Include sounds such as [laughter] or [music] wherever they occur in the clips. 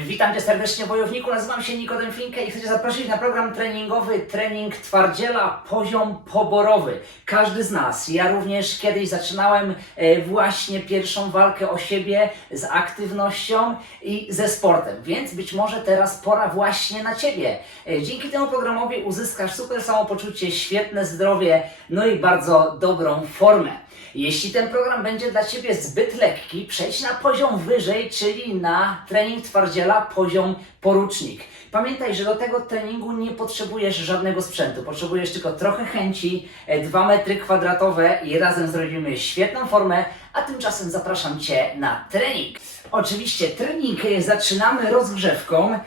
Witam Cię serdecznie wojowniku, nazywam się Nikodem Finke i chcę Cię zaprosić na program treningowy Trening Twardziela Poziom Poborowy. Każdy z nas, ja również kiedyś zaczynałem e, właśnie pierwszą walkę o siebie z aktywnością i ze sportem, więc być może teraz pora właśnie na Ciebie. E, Dzięki temu programowi uzyskasz super samopoczucie, świetne zdrowie, no i bardzo dobrą formę. Jeśli ten program będzie dla Ciebie zbyt lekki, przejdź na poziom wyżej, czyli na trening twardziela poziom porucznik. Pamiętaj, że do tego treningu nie potrzebujesz żadnego sprzętu, potrzebujesz tylko trochę chęci, 2 metry kwadratowe i razem zrobimy świetną formę, a tymczasem zapraszam Cię na trening. Oczywiście trening zaczynamy rozgrzewką.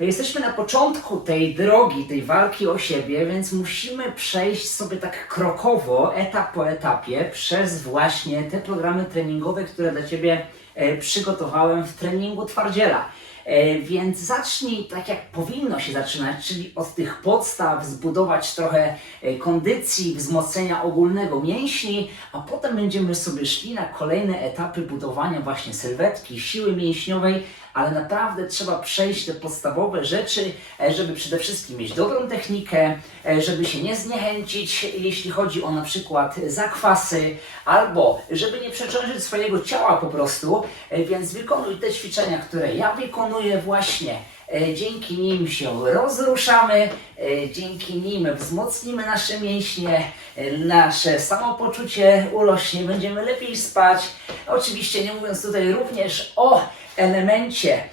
Jesteśmy na początku tej drogi, tej walki o siebie, więc musimy przejść sobie tak krokowo, etap po etapie, przez właśnie te programy treningowe, które dla Ciebie e, przygotowałem w treningu twardziela. E, Więc zacznij tak jak powinno się zaczynać, czyli od tych podstaw, zbudować trochę e, kondycji, wzmocnienia ogólnego mięśni, a potem będziemy sobie szli na kolejne etapy budowania właśnie sylwetki, siły mięśniowej, ale naprawdę trzeba przejść te podstawowe rzeczy, e, żeby przede wszystkim mieć dobrą technikę, żeby się nie zniechęcić, jeśli chodzi o na przykład zakwasy, albo żeby nie przeciążyć swojego ciała po prostu, więc wykonuj te ćwiczenia, które ja wykonuję właśnie. E, Dzięki nim się rozruszamy, e, dzięki nim wzmocnimy nasze mięśnie, e, nasze samopoczucie urośnie, będziemy lepiej spać. Oczywiście nie mówiąc tutaj również o elemencie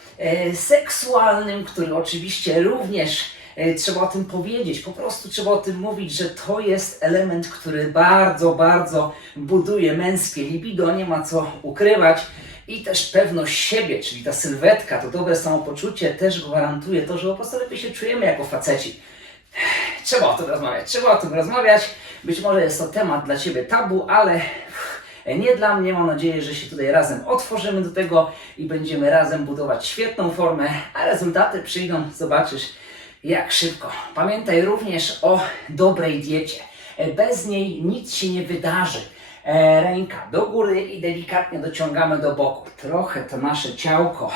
seksualnym, który oczywiście również trzeba o tym powiedzieć, po prostu trzeba o tym mówić, że to jest element, który bardzo, bardzo buduje męskie libido, nie ma co ukrywać. I też pewność siebie, czyli ta sylwetka, to dobre samopoczucie też gwarantuje to, że po prostu lepiej się czujemy jako faceci. Trzeba o tym rozmawiać, trzeba o tym rozmawiać. Być może jest to temat dla Ciebie tabu, ale nie dla mnie. Mam nadzieję, że się tutaj razem otworzymy do tego i będziemy razem budować świetną formę, a rezultaty przyjdą, zobaczysz jak szybko. Pamiętaj również o dobrej diecie. Bez niej nic się nie wydarzy. E, Ręka do góry i delikatnie dociągamy do boku. Trochę to nasze ciałko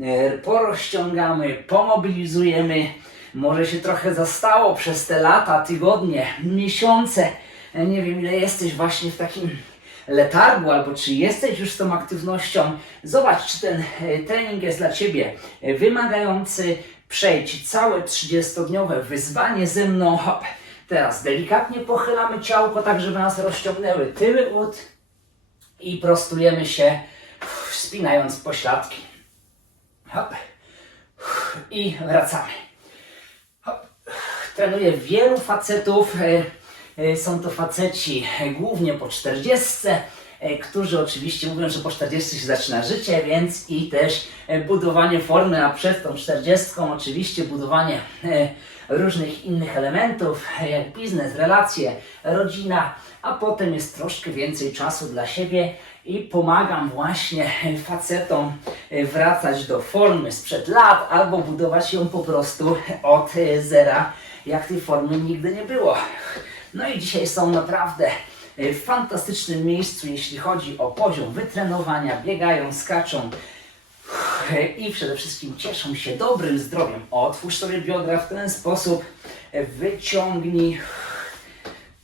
e, porozciągamy, pomobilizujemy. Może się trochę zastało przez te lata, tygodnie, miesiące. E, Nie wiem, ile jesteś właśnie w takim letargu, albo czy jesteś już z tą aktywnością. Zobacz, czy ten trening jest dla Ciebie wymagający. Przejdź całe 30-dniowe wyzwanie ze mną. Hop. Teraz delikatnie pochylamy ciałko, tak żeby nas rozciągnęły tyły ud i prostujemy się, spinając pośladki. Hop. I wracamy. Hop. Trenuję wielu facetów. e, e, Są to faceci e, głównie po 40, e, którzy oczywiście mówią, że po 40 się zaczyna życie, więc i też budowanie formy, a przed tą 40 oczywiście budowanie różnych innych elementów, jak biznes, relacje, rodzina, a potem jest troszkę więcej czasu dla siebie i pomagam właśnie facetom wracać do formy sprzed lat albo budować ją po prostu od zera, jak tej formy nigdy nie było. No i dzisiaj są naprawdę w fantastycznym miejscu, jeśli chodzi o poziom wytrenowania, biegają, skaczą i przede wszystkim cieszą się dobrym zdrowiem. Otwórz sobie biodra w ten sposób, wyciągnij.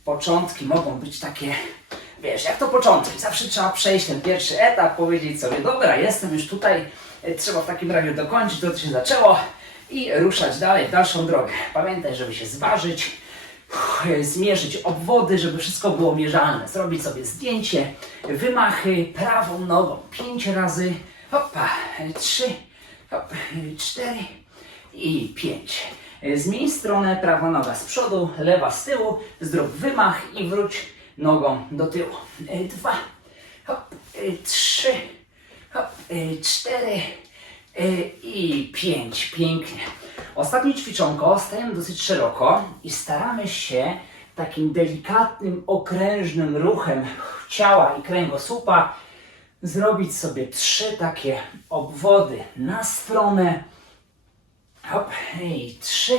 Początki mogą być takie, wiesz, jak to początki. Zawsze trzeba przejść ten pierwszy etap, powiedzieć sobie, dobra, jestem już tutaj, e, trzeba w takim razie dokończyć to, co się zaczęło i ruszać dalej w dalszą drogę. Pamiętaj, żeby się zważyć, e, zmierzyć obwody, żeby wszystko było mierzalne. Zrobić sobie zdjęcie, wymachy prawą nogą pięć razy, hopa, trzy, hop, cztery i pięć. Zmień stronę, prawa noga z przodu, lewa z tyłu, zrób wymach i wróć nogą do tyłu. Dwa, hop, trzy, hop, cztery i pięć. Pięknie. Ostatnie ćwiczonko, stajemy dosyć szeroko i staramy się takim delikatnym, okrężnym ruchem ciała i kręgosłupa zrobić sobie trzy takie obwody na stronę. Hop, i trzy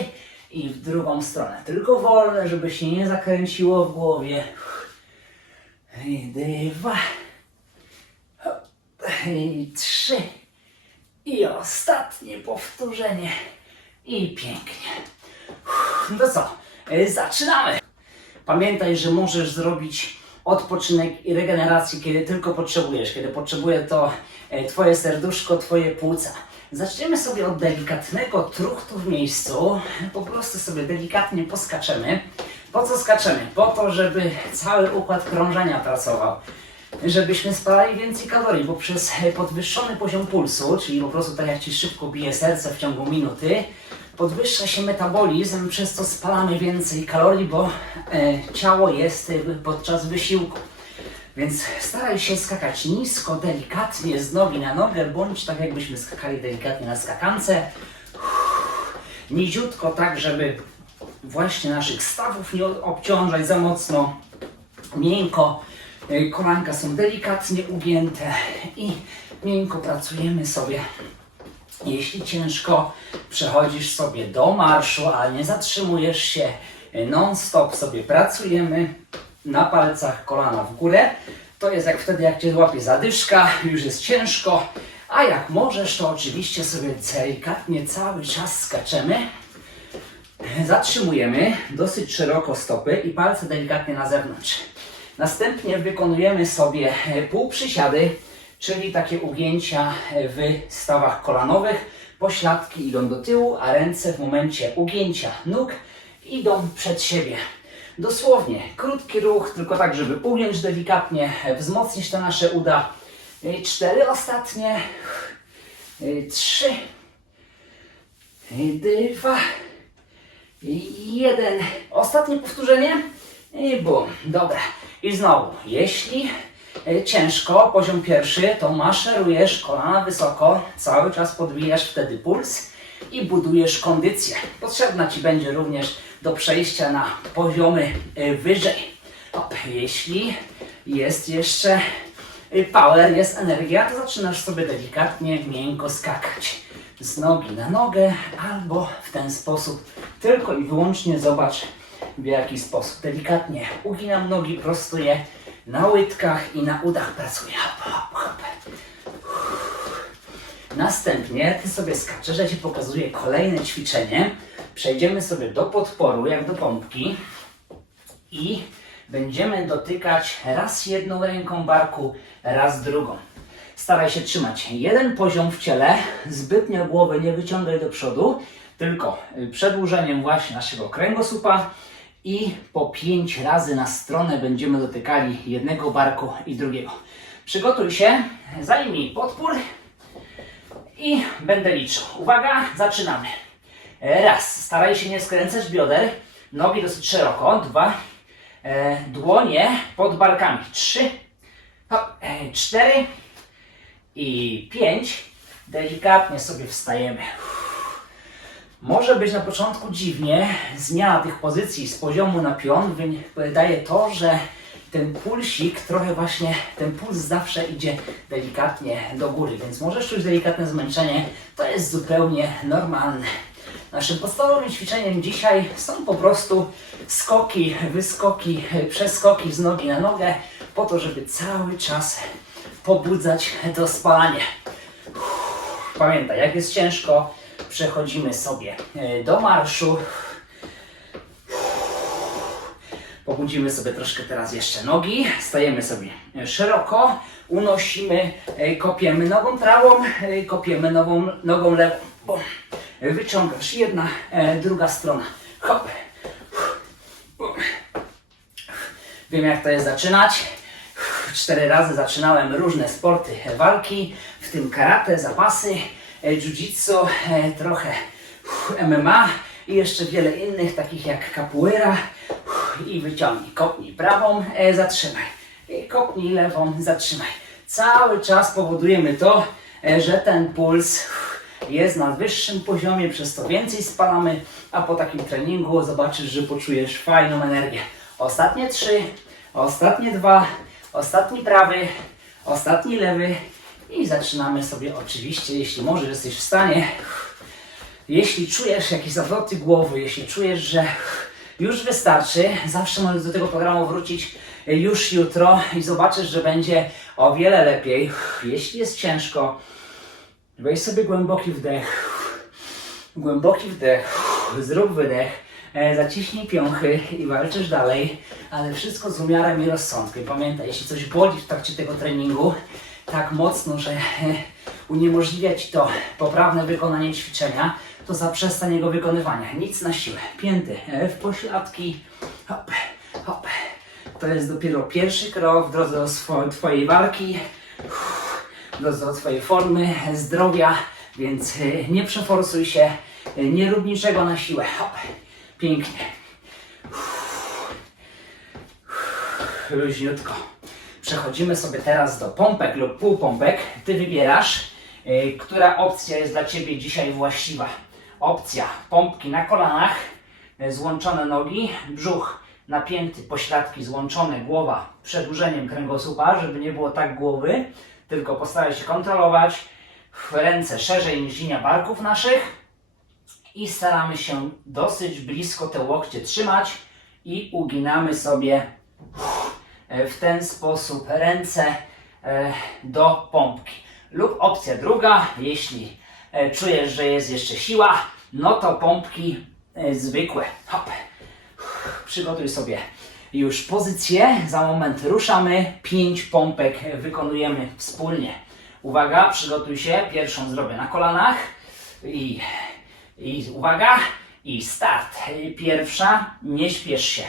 i w drugą stronę. Tylko wolne, żeby się nie zakręciło w głowie. I dwa. Hop, i trzy. I ostatnie powtórzenie. I pięknie. No co, y, zaczynamy. Pamiętaj, że możesz zrobić odpoczynek i regenerację, kiedy tylko potrzebujesz, kiedy potrzebuje to e, Twoje serduszko, Twoje płuca. Zaczniemy sobie od delikatnego truchtu w miejscu. Po prostu sobie delikatnie poskaczemy. Po co skaczemy? Po to, żeby cały układ krążenia pracował. Żebyśmy spalali więcej kalorii, bo przez podwyższony poziom pulsu, czyli po prostu tak jak Ci szybko bije serce w ciągu minuty, podwyższa się metabolizm, przez co spalamy więcej kalorii, bo e, ciało jest e, podczas wysiłku. Więc staraj się skakać nisko, delikatnie, z nogi na nogę, bądź tak jakbyśmy skakali delikatnie na skakance. Niziutko, tak żeby właśnie naszych stawów nie obciążać za mocno. Miękko, y, kolanka są delikatnie ugięte i miękko pracujemy sobie jeśli ciężko, przechodzisz sobie do marszu, ale nie zatrzymujesz się non-stop, sobie pracujemy na palcach kolana w górę. To jest jak wtedy, jak Cię złapie zadyszka, już jest ciężko, a jak możesz, to oczywiście sobie delikatnie cały czas skaczemy. Zatrzymujemy dosyć szeroko stopy i palce delikatnie na zewnątrz. Następnie wykonujemy sobie e, półprzysiady, czyli takie ugięcia w stawach kolanowych. Pośladki idą do tyłu, a ręce w momencie ugięcia nóg idą przed siebie. Dosłownie krótki ruch, tylko tak, żeby ugiąć delikatnie, wzmocnić te nasze uda. E, Cztery ostatnie, E, trzy, E, dwa, Jeden. Ostatnie powtórzenie. I bum. Dobra. I znowu, jeśli ciężko, poziom pierwszy, to maszerujesz kolana wysoko, cały czas podbijasz wtedy puls i budujesz kondycję. Potrzebna Ci będzie również do przejścia na poziomy e, wyżej. Hop. Jeśli jest jeszcze e, power, jest energia, to zaczynasz sobie delikatnie, miękko skakać z nogi na nogę, albo w ten sposób tylko i wyłącznie zobacz w jaki sposób. Delikatnie uginam nogi, prostuję na łydkach i na udach hop. Następnie ty sobie skaczesz, ja ci pokazuję kolejne ćwiczenie. Przejdziemy sobie do podporu, jak do pompki i będziemy dotykać raz jedną ręką barku, raz drugą. Staraj się trzymać jeden poziom w ciele, zbytnio głowy nie wyciągaj do przodu, tylko przedłużeniem właśnie naszego kręgosłupa i po pięć razy na stronę będziemy dotykali jednego barku i drugiego. Przygotuj się, zajmij podpór i będę liczył. Uwaga, zaczynamy. Raz, staraj się nie skręcać bioder, nogi dosyć szeroko. Dwa, e, dłonie pod barkami. Trzy, hop, e, cztery i pięć. Delikatnie sobie wstajemy. Może być na początku dziwnie, zmiana tych pozycji z poziomu na pion daje to, że ten pulsik trochę właśnie, ten puls zawsze idzie delikatnie do góry, więc możesz czuć delikatne zmęczenie, to jest zupełnie normalne. Naszym podstawowym ćwiczeniem dzisiaj są po prostu skoki, wyskoki, przeskoki z nogi na nogę, po to, żeby cały czas pobudzać to spalanie. Pamiętaj, jak jest ciężko, przechodzimy sobie e, do marszu. Pobudzimy sobie troszkę teraz jeszcze nogi, stajemy sobie szeroko, unosimy, e, kopiemy nogą prawą, e, kopiemy nogą, nogą lewą. Wyciągasz jedna, druga strona. Hop. Wiem jak to jest zaczynać. Cztery razy zaczynałem różne sporty walki, w tym karate, zapasy, jiu-jitsu, e, trochę MMA i jeszcze wiele innych, takich jak capoeira. I wyciągnij, kopnij prawą, e, zatrzymaj. I kopnij lewą, zatrzymaj. Cały czas powodujemy to, e, że ten puls jest na wyższym poziomie, przez to więcej spalamy, a po takim treningu zobaczysz, że poczujesz fajną energię. Ostatnie trzy, ostatnie dwa, ostatni prawy, ostatni lewy i zaczynamy sobie oczywiście, jeśli możesz, jesteś w stanie. Jeśli czujesz jakieś zawroty głowy, jeśli czujesz, że już wystarczy, zawsze możesz do tego programu wrócić już jutro i zobaczysz, że będzie o wiele lepiej. Jeśli jest ciężko, Weź sobie głęboki wdech. Głęboki wdech. Zrób wydech. E, Zaciśnij piąchy i walczysz dalej, ale wszystko z umiarem i rozsądkiem. Pamiętaj, jeśli coś boli w trakcie tego treningu, tak mocno, że e, [laughs] uniemożliwia Ci to poprawne wykonanie ćwiczenia, to zaprzestań jego wykonywania. Nic na siłę. Pięty e, w pośladki. Hop, hop. To jest dopiero pierwszy krok w drodze do Twojej walki, w drodze do Twojej formy, zdrowia, więc y, nie przeforsuj się, y, nie rób niczego na siłę. Hop. Pięknie. Luźniutko. Przechodzimy sobie teraz do pompek lub półpompek. Ty wybierasz, y, która opcja jest dla Ciebie dzisiaj właściwa. Opcja pompki na kolanach, y, złączone nogi, brzuch napięty, pośladki złączone, głowa przedłużeniem kręgosłupa, żeby nie było tak głowy, tylko postaraj się kontrolować. Ręce szerzej niż linia barków naszych i staramy się dosyć blisko te łokcie trzymać i uginamy sobie w ten sposób ręce e, do pompki. Lub opcja druga, jeśli e, czujesz, że jest jeszcze siła, no to pompki e, zwykłe. Hop. Przygotuj sobie już pozycję. Za moment ruszamy. Pięć pompek wykonujemy wspólnie. Uwaga, przygotuj się. Pierwszą zrobię na kolanach. I, i uwaga, i start. Pierwsza, nie śpiesz się.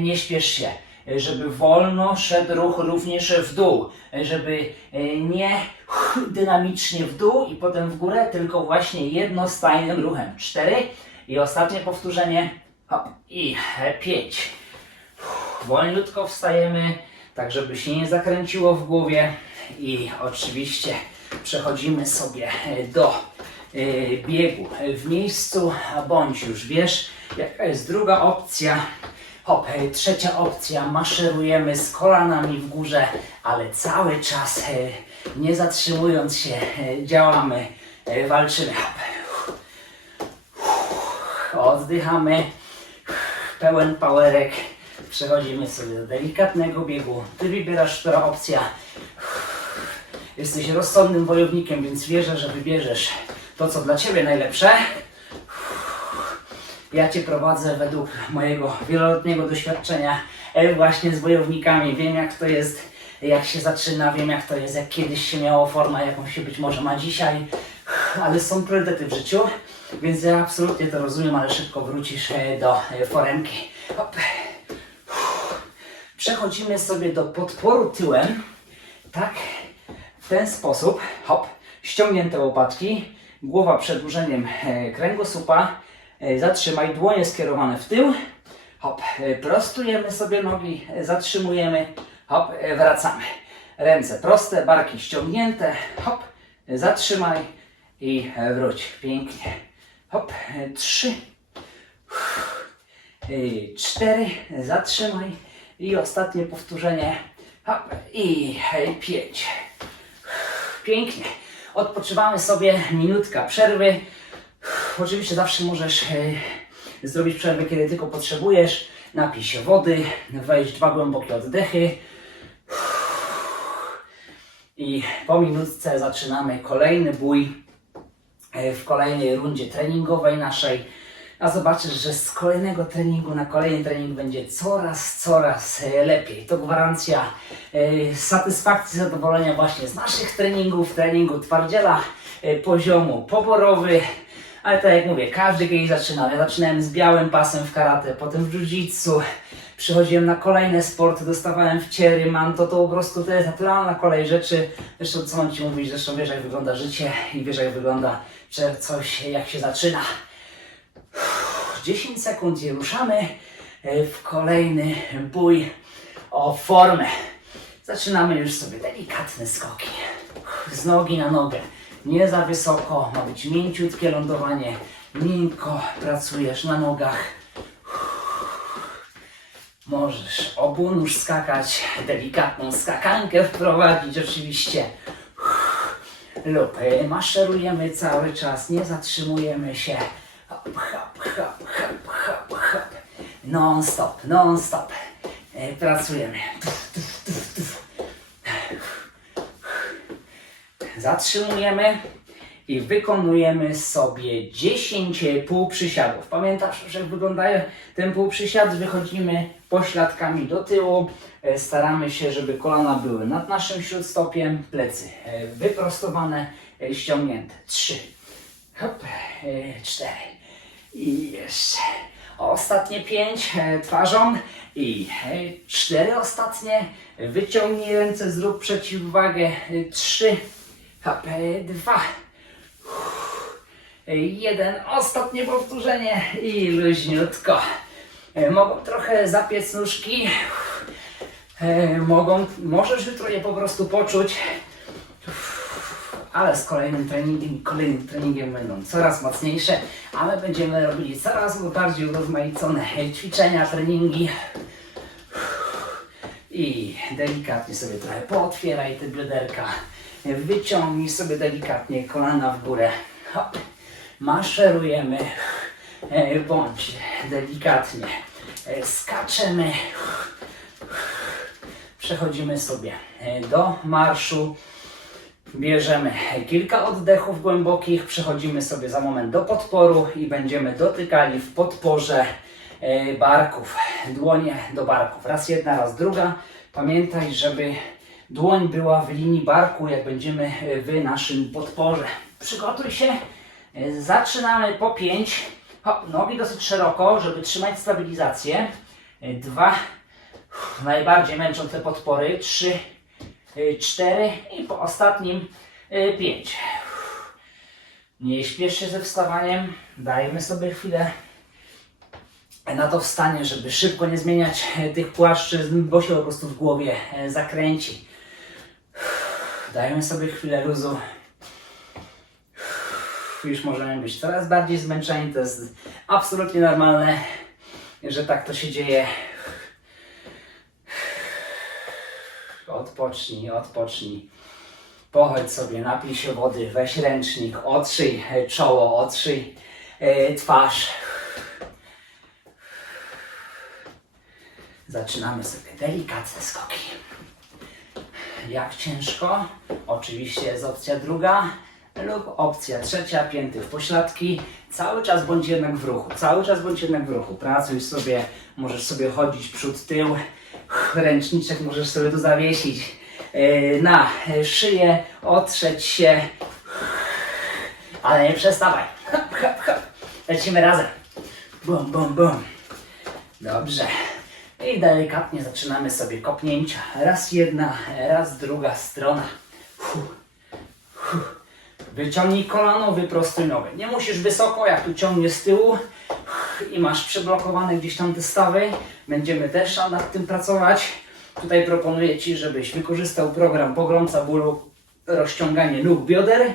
Nie śpiesz się. Żeby wolno szedł ruch również w dół, żeby nie dynamicznie w dół i potem w górę, tylko właśnie jednostajnym ruchem. Cztery i ostatnie powtórzenie. Hop. I pięć. Wolniutko wstajemy, tak żeby się nie zakręciło w głowie. I oczywiście przechodzimy sobie do biegu w miejscu, bądź już wiesz, jaka jest druga opcja. Hop, y, trzecia opcja, maszerujemy z kolanami w górze, ale cały czas y, nie zatrzymując się, y, działamy, walczymy. Hop. Oddychamy, pełen powerek. Przechodzimy sobie do delikatnego biegu. Ty wybierasz, która opcja. Jesteś rozsądnym wojownikiem, więc wierzę, że wybierzesz to, co dla Ciebie najlepsze. Ja Cię prowadzę według mojego wieloletniego doświadczenia e, właśnie z wojownikami. Wiem, jak to jest, jak się zaczyna, wiem, jak to jest, jak kiedyś się miało formę, jaką się być może ma dzisiaj, ale są priorytety w życiu, więc ja absolutnie to rozumiem, ale szybko wrócisz e, do e, foremki. Hop. Przechodzimy sobie do podporu tyłem, tak, w ten sposób, hop, ściągnięte łopatki, głowa przedłużeniem kręgosłupa, zatrzymaj, dłonie skierowane w tył, hop, e, prostujemy sobie nogi, e, zatrzymujemy, hop, e, wracamy. Ręce proste, barki ściągnięte, hop, e, zatrzymaj i e, wróć, pięknie, hop, e, trzy, cztery, zatrzymaj i ostatnie powtórzenie hop, i pięć. Pięknie. Odpoczywamy sobie, minutka przerwy. Oczywiście zawsze możesz e, zrobić przerwę, kiedy tylko potrzebujesz. Napij się wody, weź dwa głębokie oddechy. I po minutce zaczynamy kolejny bój e, w kolejnej rundzie treningowej naszej. A zobaczysz, że z kolejnego treningu na kolejny trening będzie coraz, coraz e, lepiej. To gwarancja satysfakcji, zadowolenia właśnie z naszych treningów, treningu twardziela, poziomu poborowy. Ale tak jak mówię, każdy kiedyś zaczynał. Ja zaczynałem z białym pasem w karate, potem w jiu-jitsu. Przychodziłem na kolejne sporty, dostawałem wciery, manto, to po prostu to jest naturalna kolej rzeczy. Zresztą co mam Ci mówić, zresztą wiesz jak wygląda życie i wiesz jak wygląda że coś, jak się zaczyna. 10 sekund i ruszamy e, w kolejny bój o formę. Zaczynamy już sobie delikatne skoki. Z nogi na nogę. Nie za wysoko, ma być mięciutkie lądowanie. Miękko pracujesz na nogach. Możesz obu nóż skakać, delikatną skakankę wprowadzić oczywiście. Lub e, maszerujemy cały czas, nie zatrzymujemy się. Hop, hop, hop, hop, hop, hop. Non stop, non stop. E, Pracujemy. Zatrzymujemy i wykonujemy sobie 10 półprzysiadów. Pamiętasz, że wyglądają ten półprzysiad? Wychodzimy pośladkami do tyłu, e, staramy się, żeby kolana były nad naszym śródstopiem, plecy e, wyprostowane, e, ściągnięte. 3, hop, 4 i jeszcze ostatnie 5 twarzą i e, cztery ostatnie. Wyciągnij ręce, zrób przeciwwagę. 3, hop, 2, Jeden, ostatnie powtórzenie i luźniutko. E, Mogą trochę zapiec nóżki. E, Mogą, możesz jutro je po prostu poczuć. Ale z kolejnym treningiem, kolejnym treningiem będą coraz mocniejsze, a my będziemy robili coraz bardziej urozmaicone ćwiczenia, treningi. I delikatnie sobie trochę pootwieraj te bioderka. Wyciągnij sobie delikatnie kolana w górę. Hop. Maszerujemy. E, Bądź delikatnie. E, Skaczemy. Przechodzimy sobie e, do marszu. Bierzemy kilka oddechów głębokich, przechodzimy sobie za moment do podporu i będziemy dotykali w podporze barków, dłonie do barków. Raz jedna, raz druga. Pamiętaj, żeby dłoń była w linii barku, jak będziemy e, w naszym podporze. Przygotuj się. E, Zaczynamy po 5. Nogi dosyć szeroko, żeby trzymać stabilizację. E, Dwa. Najbardziej męczą te podpory. Trzy. 4 i po ostatnim 5. Nie śpiesz się ze wstawaniem, dajmy sobie chwilę na to wstanie, żeby szybko nie zmieniać e, tych płaszczyzn, bo się po prostu w głowie e, zakręci. Dajmy sobie chwilę luzu. Już możemy być coraz bardziej zmęczeni, to jest absolutnie normalne, że tak to się dzieje. Odpocznij, odpocznij. Pochodź sobie, napij się wody, weź ręcznik, otrzyj e, czoło, otrzyj twarz. Zaczynamy sobie delikatne skoki. Jak ciężko? Oczywiście jest opcja druga lub opcja trzecia, pięty w pośladki. Cały czas bądź jednak w ruchu, cały czas bądź jednak w ruchu. Pracuj sobie, możesz sobie chodzić przód, tył. Ręczniczek możesz sobie tu zawiesić yy, na szyję, otrzeć się, ale nie przestawaj. Hop, hop, hop. Lecimy razem. Bum, bum, bum. Dobrze. I delikatnie zaczynamy sobie kopnięcia. Raz jedna, raz druga strona. Fuh. Fuh. Wyciągnij kolano, wyprostuj nogę. Nie musisz wysoko, jak tu ciągniesz z tyłu i masz przeblokowane gdzieś tam te stawy. Będziemy też nad tym pracować. Tutaj proponuję Ci, żebyś wykorzystał program Pogromca Bólu rozciąganie nóg bioder.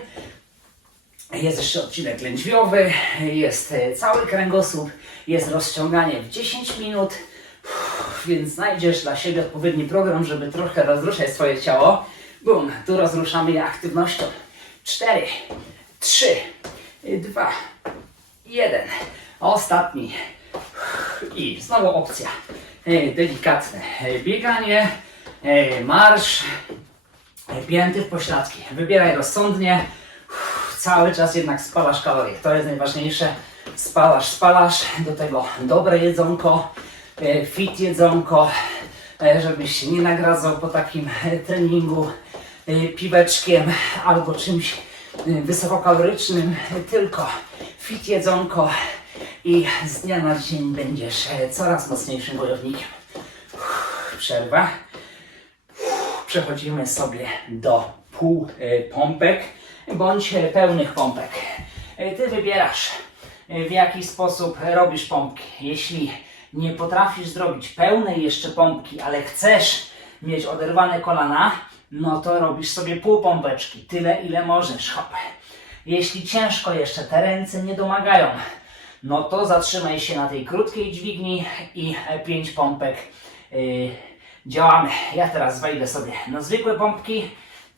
Jest jeszcze odcinek lędźwiowy, jest cały kręgosłup, jest rozciąganie w 10 minut, więc znajdziesz dla siebie odpowiedni program, żeby trochę rozruszać swoje ciało. Bum, tu rozruszamy je aktywnością. 4, 3, 2, 1. Ostatni. I znowu opcja. E, Delikatne bieganie, e, marsz, e, pięty w pośladki. Wybieraj rozsądnie. Cały czas jednak spalasz kalorie. To jest najważniejsze. Spalasz, spalasz. Do tego dobre jedzonko, fit jedzonko, e, żebyś się nie nagradzał po takim e, treningu e, piweczkiem albo czymś e, wysokokalorycznym, e, tylko fit jedzonko i z dnia na dzień będziesz e, coraz mocniejszym wojownikiem. Przerwa. Przechodzimy sobie do pół e, pompek bądź e, pełnych pompek. E, Ty wybierasz e, w jaki sposób robisz pompki. Jeśli nie potrafisz zrobić pełnej jeszcze pompki, ale chcesz mieć oderwane kolana, no to robisz sobie pół pompeczki, tyle ile możesz. Hop. Jeśli ciężko jeszcze te ręce nie domagają, no to zatrzymaj się na tej krótkiej dźwigni i e, pięć pompek yy, działamy. Ja teraz wejdę sobie na zwykłe pompki.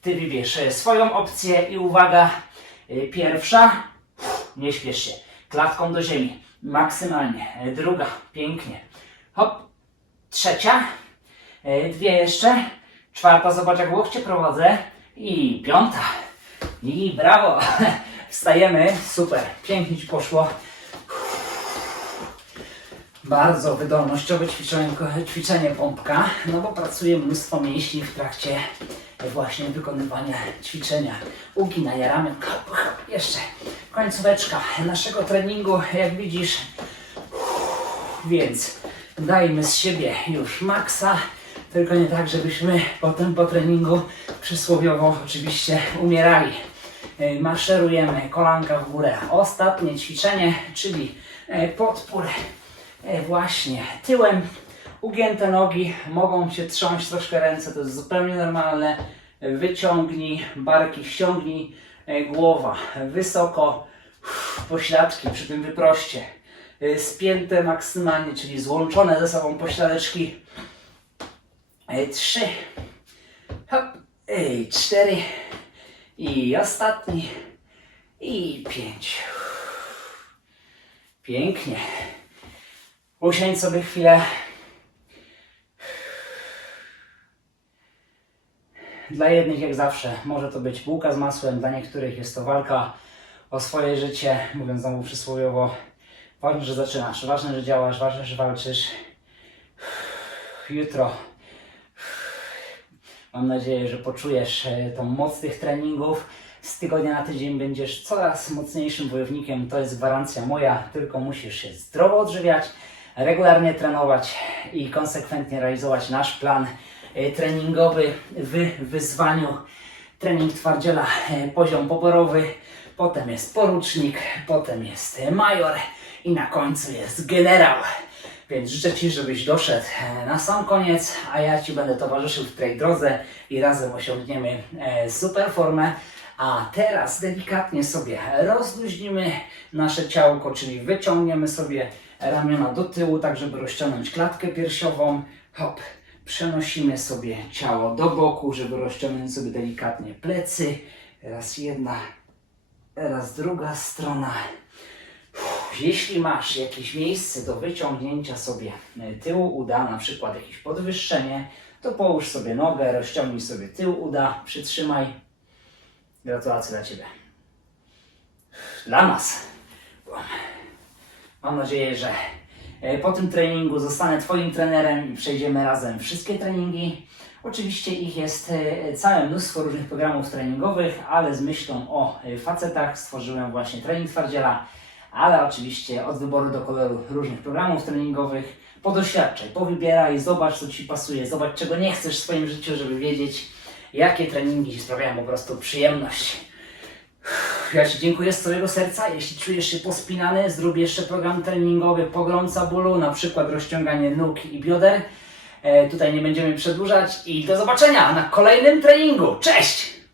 Ty wybierz e, swoją opcję i uwaga, e, pierwsza, nie śpiesz się, klatką do ziemi, maksymalnie. E, Druga, pięknie. Hop, trzecia, e, dwie jeszcze, czwarta, zobacz jak łokcie prowadzę i piąta. I brawo, [laughs] Wstajemy, super, pięknie Ci poszło. Bardzo wydolnościowe ćwiczenie, ćwiczenie pompka, no bo pracuje mnóstwo mięśni w trakcie właśnie wykonywania ćwiczenia. Uginania ramion, jeszcze końcóweczka naszego treningu, jak widzisz. Więc dajmy z siebie już maksa, tylko nie tak, żebyśmy potem po treningu przysłowiowo oczywiście umierali. E, Maszerujemy kolanka w górę. Ostatnie ćwiczenie, czyli e, podpór właśnie tyłem. Ugięte nogi, mogą się trząść troszkę ręce, to jest zupełnie normalne. Wyciągnij barki, ściągnij e, głowa wysoko, pośladki przy tym wyproście. E, Spięte maksymalnie, czyli złączone ze sobą pośladeczki. E, Trzy, hop, e, cztery i ostatni i pięć. Pięknie. Usiądź sobie chwilę. Dla jednych, jak zawsze, może to być bułka z masłem, dla niektórych jest to walka o swoje życie, mówiąc znowu przysłowiowo. Ważne, że zaczynasz, ważne, że działasz, ważne, że walczysz. Jutro mam nadzieję, że poczujesz e, tą moc tych treningów. Z tygodnia na tydzień będziesz coraz mocniejszym wojownikiem. To jest gwarancja moja, tylko musisz się zdrowo odżywiać, regularnie trenować i konsekwentnie realizować nasz plan e, treningowy w wyzwaniu. Trening twardziela, e, poziom poborowy, potem jest porucznik, potem jest major i na końcu jest generał. Więc życzę Ci, żebyś doszedł e, na sam koniec, a ja Ci będę towarzyszył w tej drodze i razem osiągniemy super formę. A teraz delikatnie sobie rozluźnimy nasze ciałko, czyli wyciągniemy sobie ramiona do tyłu, tak żeby rozciągnąć klatkę piersiową. Hop, przenosimy sobie ciało do boku, żeby rozciągnąć sobie delikatnie plecy. Raz jedna, raz druga strona. Jeśli masz jakieś miejsce do wyciągnięcia sobie tyłu uda, na przykład jakieś podwyższenie, to połóż sobie nogę, rozciągnij sobie tył uda, przytrzymaj. Gratulacje dla Ciebie. Dla nas. Mam nadzieję, że e, po tym treningu zostanę Twoim trenerem i przejdziemy razem wszystkie treningi. Oczywiście ich jest e, całe mnóstwo różnych programów treningowych, ale z myślą o e, facetach stworzyłem właśnie trening twardziela, ale oczywiście od wyboru do koloru różnych programów treningowych. Podoświadczaj, powybieraj, zobacz co Ci pasuje, zobacz czego nie chcesz w swoim życiu, żeby wiedzieć jakie treningi sprawiają po prostu przyjemność. Ja Ci dziękuję z całego serca. Jeśli czujesz się pospinany, zrób jeszcze program treningowy pogromca bólu, na przykład rozciąganie nóg i bioder. E, tutaj nie będziemy przedłużać i do zobaczenia na kolejnym treningu. Cześć!